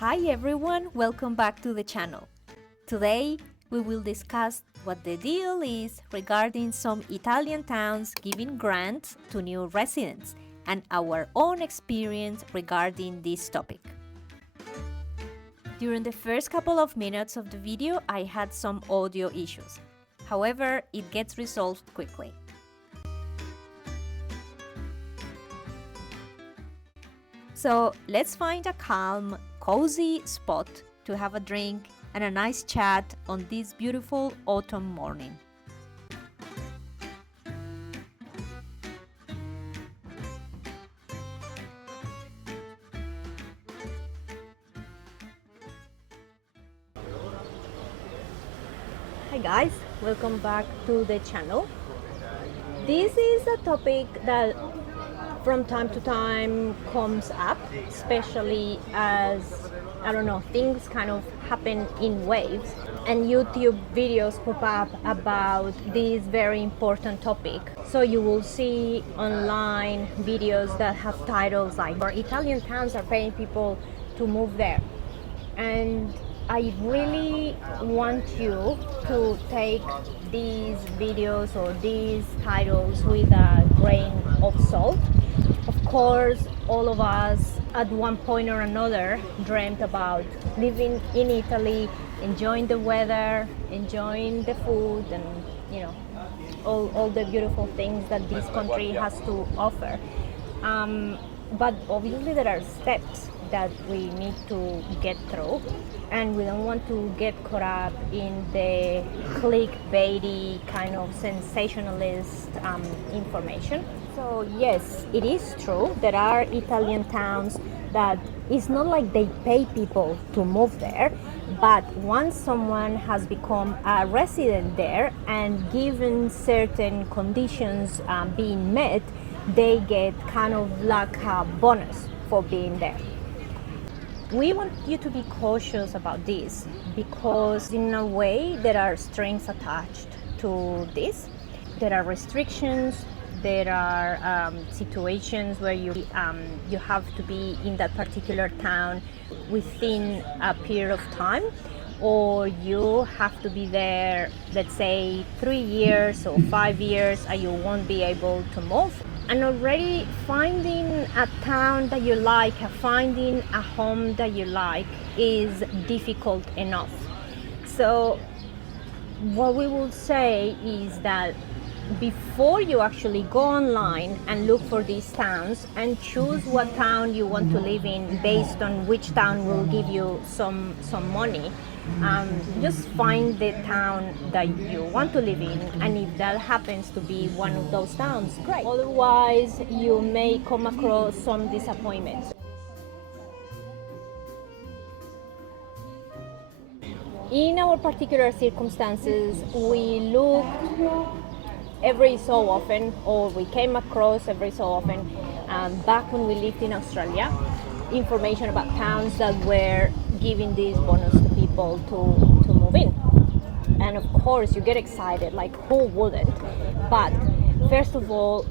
Hi everyone, welcome back to the channel. Today we will discuss what the deal is regarding some Italian towns giving grants to new residents and our own experience regarding this topic. During the first couple of minutes of the video, I had some audio issues. However, it gets resolved quickly. So let's find a calm, cozy spot to have a drink and a nice chat on this beautiful autumn morning. Hi guys, welcome back to the channel. This is a topic that from time to time comes up, especially as, things kind of happen in waves and YouTube videos pop up about this very important topic. So you will see online videos that have titles like, "Or Italian towns are paying people to move there." And I really want you to take these videos or these titles with a grain of salt. Of course, all of us at one point or another dreamt about living in Italy, enjoying the weather, enjoying the food, and all the beautiful things that this country has to offer. But obviously there are steps that we need to get through, and we don't want to get caught up in the clickbaity kind of sensationalist information. So yes, it is true there are Italian towns that it's not like they pay people to move there, but once someone has become a resident there and given certain conditions being met, they get kind of like a bonus for being there. We want you to be cautious about this because in a way there are strings attached to this. There are restrictions, there are situations where you have to be in that particular town within a period of time, or you have to be there, let's say 3 years or 5 years, and you won't be able to move. And already finding a town that you like, finding a home that you like is difficult enough. So what we will say is that before you actually go online and look for these towns and choose what town you want to live in based on which town will give you some money, just find the town that you want to live in, and if that happens to be one of those towns, great. Otherwise, you may come across some disappointments. In our particular circumstances, we looked every so often, or we came across every so often, back when we lived in Australia, information about towns that were giving this bonus to people to move in. And of course you get excited, like who wouldn't? But first of all,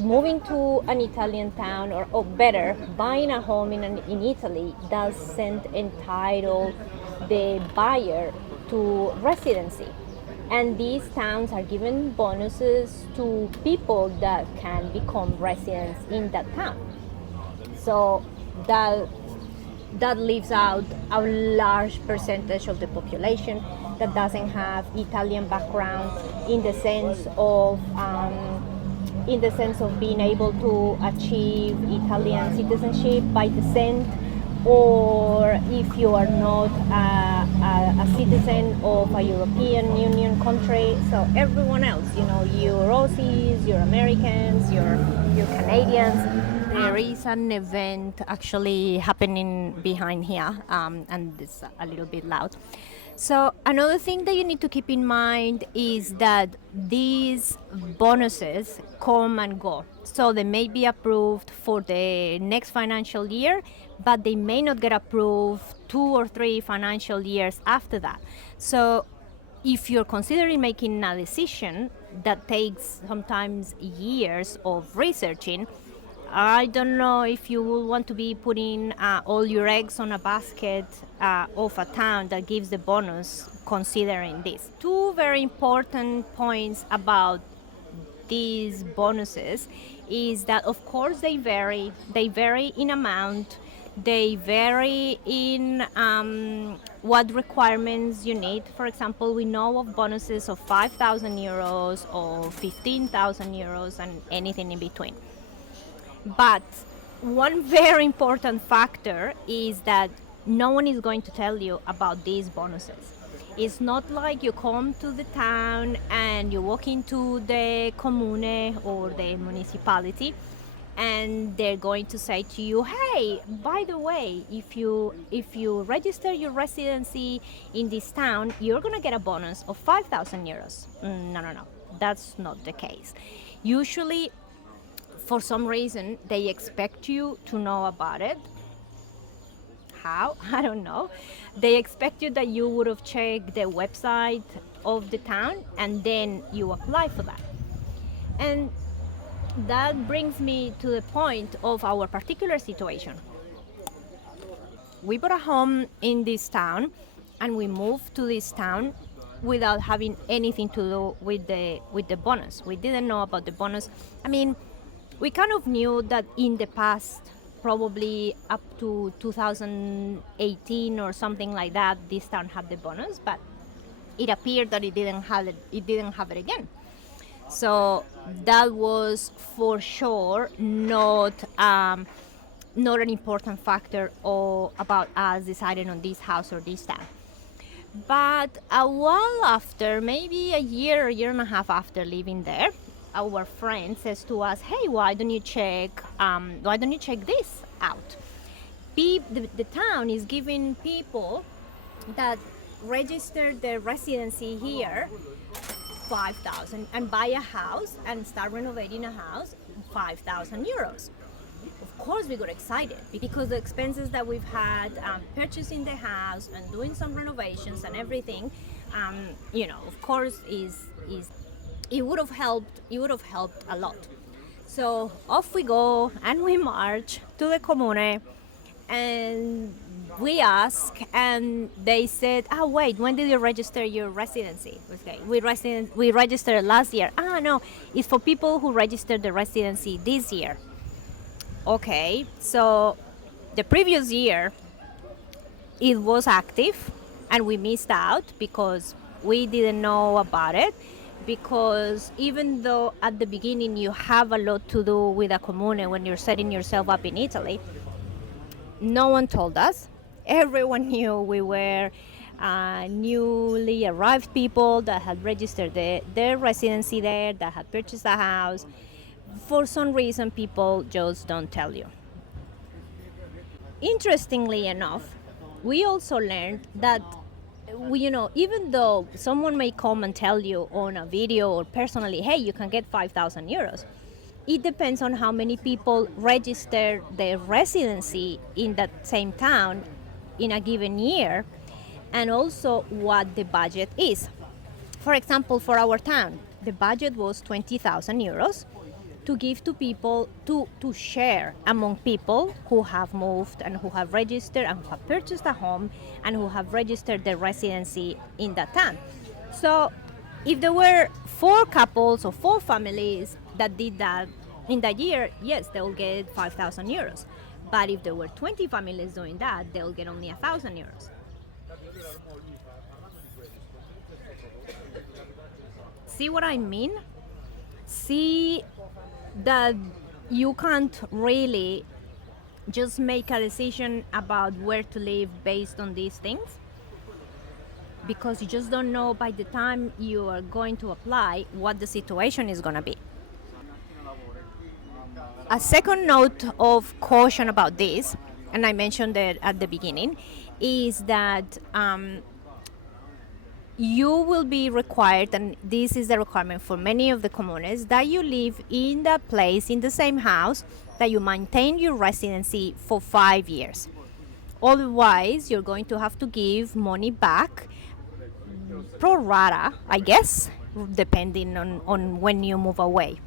moving to an Italian town, or better, buying a home in Italy doesn't entitle the buyer to residency. And these towns are giving bonuses to people that can become residents in that town. So that leaves out a large percentage of the population that doesn't have Italian background in the sense of being able to achieve Italian citizenship by descent, or if you are not a citizen of a European Union country. So everyone else, you're Aussies, you're Americans, you're Canadians. There is an event actually happening behind here, and it's a little bit loud. So another thing that you need to keep in mind is that these bonuses come and go. So they may be approved for the next financial year, but they may not get approved 2 or 3 financial years after that. So if you're considering making a decision that takes sometimes years of researching, I don't know if you will want to be putting all your eggs on a basket of a town that gives the bonus, considering this. Two very important points about these bonuses is that, of course, they vary. They vary in amount. They vary in what requirements you need. For example, we know of bonuses of 5,000 euros or 15,000 euros and anything in between. But one very important factor is that no one is going to tell you about these bonuses. It's not like you come to the town and you walk into the commune or the municipality and they're going to say to you, hey, by the way, if you register your residency in this town, you're going to get a bonus of 5,000 euros. No. That's not the case. Usually, for some reason, they expect you to know about it. How? I don't know. They expect you that you would have checked the website of the town and then you apply for that. And that brings me to the point of our particular situation. We bought a home in this town and we moved to this town without having anything to do with the bonus. We didn't know about the bonus. I mean, we kind of knew that in the past, probably up to 2018 or something like that, this town had the bonus, but it appeared that it didn't have it again. So that was for sure not an important factor or about us deciding on this house or this town. But a while after, maybe a year and a half after living there, our friend says to us, hey, why don't you check this out? The town is giving people that register their residency here 5,000 and buy a house and start renovating a house, 5,000 euros. Of course we got excited because the expenses that we've had purchasing the house and doing some renovations and everything, of course it would have helped a lot. So off we go and we march to the commune and we ask and they said, oh wait, when did you register your residency? Okay, we registered last year. No, it's for people who registered the residency this year. Okay, so the previous year it was active and we missed out because we didn't know about it. Because even though at the beginning you have a lot to do with a commune when you're setting yourself up in Italy, no one told us. Everyone knew we were newly arrived people that had registered their residency there, that had purchased a house. For some reason, people just don't tell you. Interestingly enough, we also learned that even though someone may come and tell you on a video or personally, hey, you can get 5,000 euros, it depends on how many people register their residency in that same town in a given year, and also what the budget is. For example, for our town, the budget was 20,000 euros to give to people, to share among people who have moved and who have registered and who have purchased a home and who have registered their residency in that town. So if there were 4 couples or 4 families that did that in that year, yes, they will get 5,000 euros. But if there were 20 families doing that, they'll get only 1,000 euros. See what I mean? See that you can't really just make a decision about where to live based on these things, because you just don't know by the time you are going to apply what the situation is going to be. A second note of caution about this, and I mentioned it at the beginning, is that you will be required, and this is the requirement for many of the communes, that you live in that place, in the same house, that you maintain your residency for 5 years. Otherwise, you're going to have to give money back, pro rata, I guess, depending on when you move away.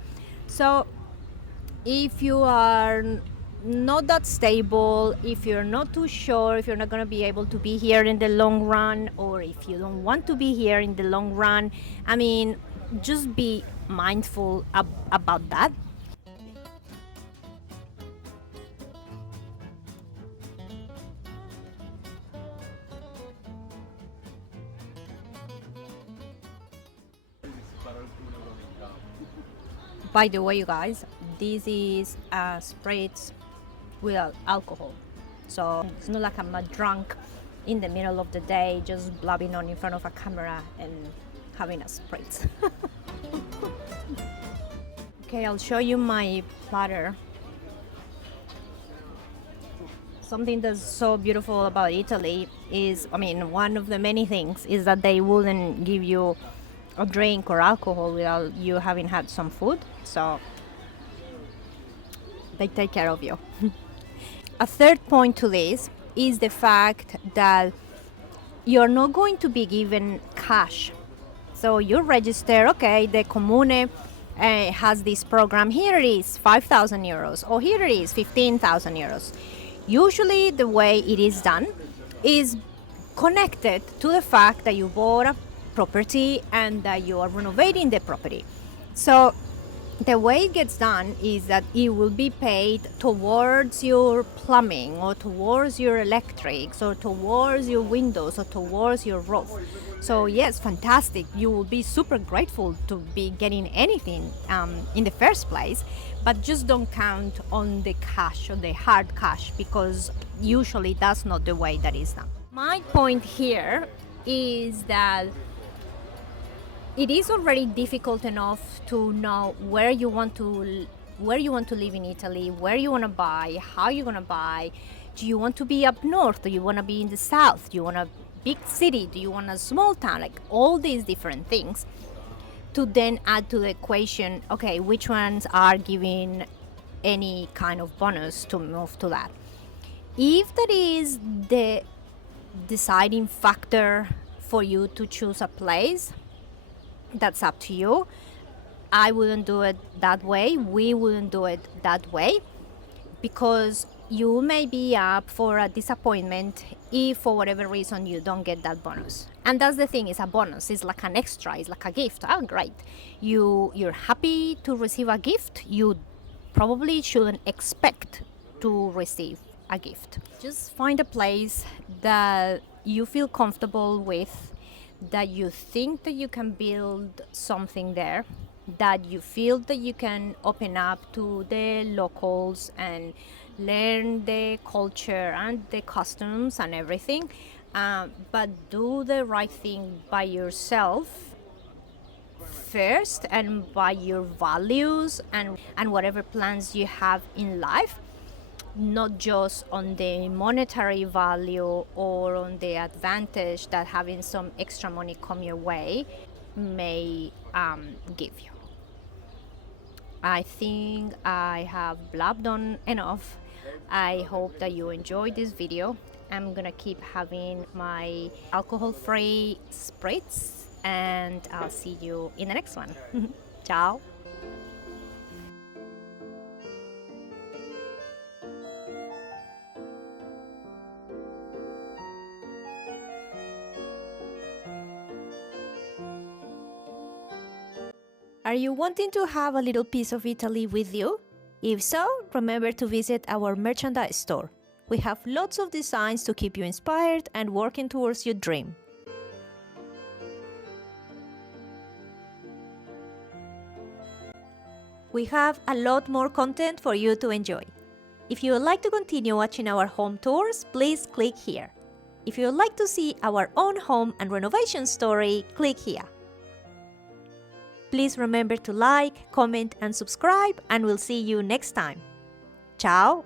So if you are not that stable, if you're not too sure if you're not going to be able to be here in the long run, or if you don't want to be here in the long run, I mean, just be mindful about that. By the way, you guys, this is a spritz with alcohol. So it's not like I'm not drunk in the middle of the day just blabbing on in front of a camera and having a spritz. Okay, I'll show you my platter. Something that's so beautiful about Italy is, I mean, one of the many things is that they wouldn't give you a drink or alcohol without you having had some food. So they take care of you. A third point to this is the fact that you're not going to be given cash. So you register, okay, the Comune has this program, here it is 5,000 euros, or here it is 15,000 euros. Usually the way it is done is connected to the fact that you bought a property and that you are renovating the property. So the way it gets done is that it will be paid towards your plumbing, or towards your electrics, or towards your windows, or towards your roof. So yes, fantastic. You will be super grateful to be getting anything in the first place, but just don't count on the cash, on the hard cash, because usually that's not the way that is done. My point here is that it is already difficult enough to know where you want to live in Italy, where you want to buy, how you're going to buy. Do you want to be up north? Do you want to be in the south? Do you want a big city? Do you want a small town? Like all these different things, to then add to the equation, okay, which ones are giving any kind of bonus to move to that. If that is the deciding factor for you to choose a place, that's up to you. I wouldn't do it that way. We wouldn't do it that way, because you may be up for a disappointment if for whatever reason you don't get that bonus. And that's the thing, it's a bonus, it's like an extra, it's like a gift. Oh great, you're happy to receive a gift. You probably shouldn't expect to receive a gift. Just find a place that you feel comfortable with, that you think that you can build something there, that you feel that you can open up to the locals and learn the culture and the customs and everything, but do the right thing by yourself first, and by your values and whatever plans you have in life, not just on the monetary value or on the advantage that having some extra money come your way may give you. I think I have blabbed on enough. I hope that you enjoyed this video. I'm gonna keep having my alcohol-free spritz, and I'll see you in the next one. Ciao. Are you wanting to have a little piece of Italy with you? If so, remember to visit our merchandise store. We have lots of designs to keep you inspired and working towards your dream. We have a lot more content for you to enjoy. If you would like to continue watching our home tours, please click here. If you would like to see our own home and renovation story, click here. Please remember to like, comment and subscribe, and we'll see you next time. Ciao!